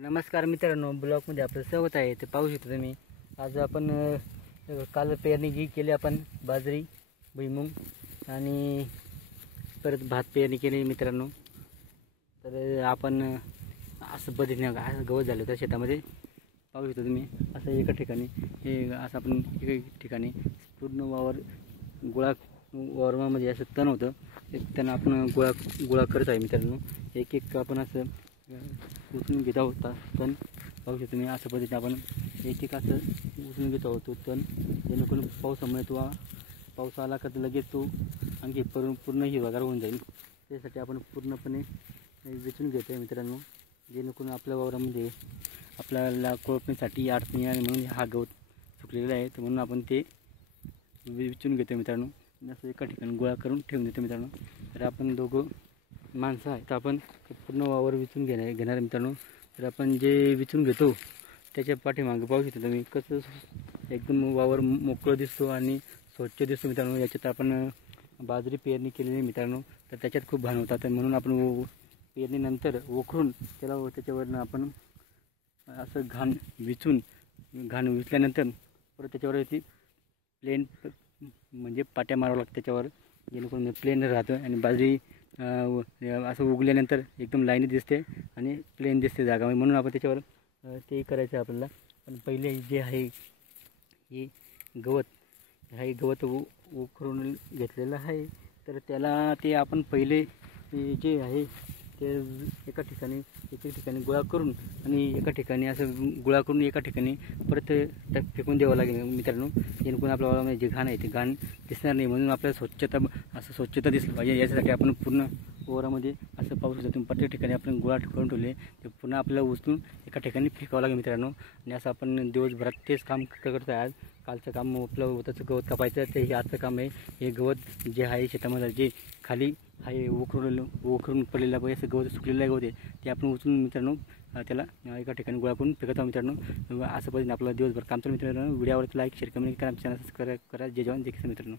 तर नमस्कार मित्रांनो, ब्लॉगमध्ये आपलं स्वागत आहे. ते पाहू शकता तुम्ही. आज आपण काल पेरणी केली आपण बाजरी, भुईमुग आणि परत भात पेरणी केली मित्रांनो. तर आपण असं पद्धतीने असं गवत झालं तर शेतामध्ये पाहू शकता तुम्ही. असं एका ठिकाणी हे असं आपण एका ठिकाणी पूर्ण वावरामध्ये असं तण होतं, एक तण आपण गोळा करत आहे मित्रांनो. एक एक आपण असं उचलून घेत आहोत तण. पाहू शकतो तुम्ही. अशा पद्धतीने आपण एक एक असं उचलून घेत आहोत तण, जेणेकरून पावसामुळे पाऊस आला का लगेच तो आणखी पूर्ण हिरवागार होऊन जाईल. त्यासाठी आपण पूर्णपणे वेचून घेतो आहे मित्रांनो, जेणेकरून आपल्या वावरामध्ये आपल्याला कोळपणीसाठी अडचणी आणि म्हणून हा गवत सुकलेला आहे. तर म्हणून आपण ते वेचून घेतो मित्रांनो. असं एका ठिकाणी गोळा करून ठेवून देतो मित्रांनो. तर आपण दोघं माणसं आहे, तर आपण पूर्ण वावर विचून घेणार मित्रांनो. तर आपण जे विचून घेतो त्याच्या पाठीमागे पाहू शकतो तुम्ही कसं एकदम वावर मोकळं दिसतो आणि स्वच्छ दिसतो मित्रांनो. याच्यात आपण बाजरी पेरणी केलेली मित्रांनो. तर त्याच्यात खूप घाण होतात, म्हणून आपण पेरणीनंतर वखरून त्याच्यावरनं आपण असं घाण विचल्यानंतर परत त्याच्यावर ती प्लेन म्हणजे पाट्या मारावं लागतं त्याच्यावर, जेणेकरून प्लेन राहतं. आणि बाजरी असं उगल्यानंतर एकदम लाईनी दिसते आणि प्लेन दिसते जागा, म्हणून आपण त्याच्यावर ते करायचं आहे आपल्याला. पण पहिले जे आहे हे गवत उकरून घेतलेलं आहे. तर त्याला ते आपण पहिले जे आहे ते एका ठिकाणी गोळा करून आणि एका ठिकाणी असं गोळा करून एका ठिकाणी परत फेकून द्यावं लागेल मित्रांनो, जेणेकरून आपल्या वावरामध्ये जे घाण आहे ते घाण दिसणार नाही. म्हणून आपल्याला स्वच्छता दिसली पाहिजे. याच्यासाठी आपण पूर्ण वावरामध्ये असं पाहू शकतो तुम्ही, प्रत्येक ठिकाणी आपण गोळा करून ठेवले ते पुन्हा आपल्याला उचलून एका ठिकाणी फेकावं लागेल मित्रांनो. आणि असं आपण दिवसभरात तेच काम करतो आहे. आज कालचं काम आपलं होतं गवत कापायचं, ते हे आजचं काम आहे. हे गवत जे आहे शेतामध्ये जे खाली आहे उकरून पडलेलं आहे, असं गवत सुकलेलं गवत आहे, ते आपण उचलून मित्रांनो त्याला एका ठिकाणी गोळा करून फेकत आहोत मित्रांनो. असं पद्धतीने आपलं दिवसभर काम चालू मित्रांनो. व्हिडिओवरती लाईक शेअर कमेंट करा, चॅनल सबस्क्राईब करा. जय जवान जय किसान मित्रांनो.